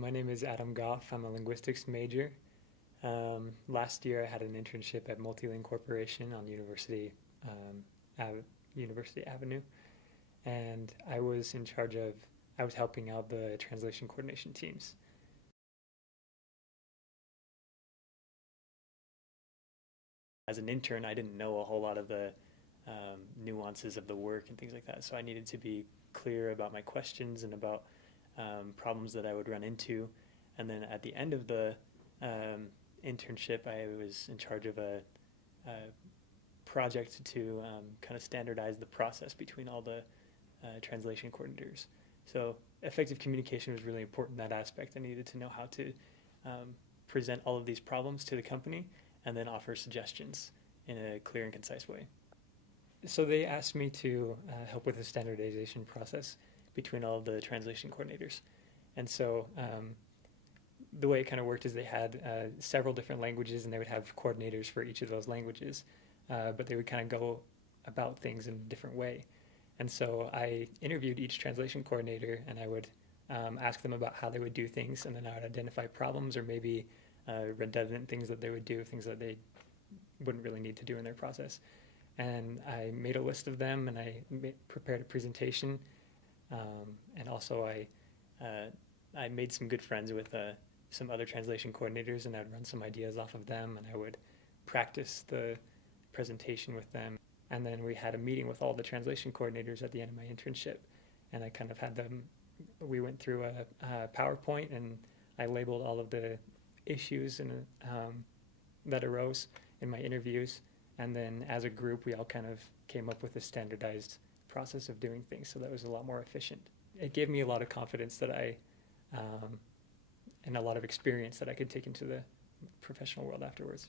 My name is Adam Goff. I'm a linguistics major. Last year I had an internship at Multiling Corporation on University Avenue, and I was helping out the translation coordination teams. As an intern, I didn't know a whole lot of the nuances of the work and things like that, so I needed to be clear about my questions and about problems that I would run into. And then at the end of the internship, I was in charge of a project to kind of standardize the process between all the translation coordinators. So effective communication was really important in that aspect. I needed to know how to present all of these problems to the company and then offer suggestions in a clear and concise way. So they asked me to help with the standardization process between all of the translation coordinators. And so the way it kind of worked is they had several different languages, and they would have coordinators for each of those languages, but they would kind of go about things in a different way. And so I interviewed each translation coordinator, and I would ask them about how they would do things, and then I would identify problems or maybe redundant things that they would do, things that they wouldn't really need to do in their process. And I made a list of them, and I prepared a presentation, and also I made some good friends with some other translation coordinators, and I'd run some ideas off of them, and I would practice the presentation with them. And then we had a meeting with all the translation coordinators at the end of my internship, and I kind of had them, we went through a PowerPoint, and I labeled all of the issues that arose in my interviews. And then as a group, we all kind of came up with a standardized process of doing things, so that was a lot more efficient. It gave me a lot of confidence that and a lot of experience that I could take into the professional world afterwards.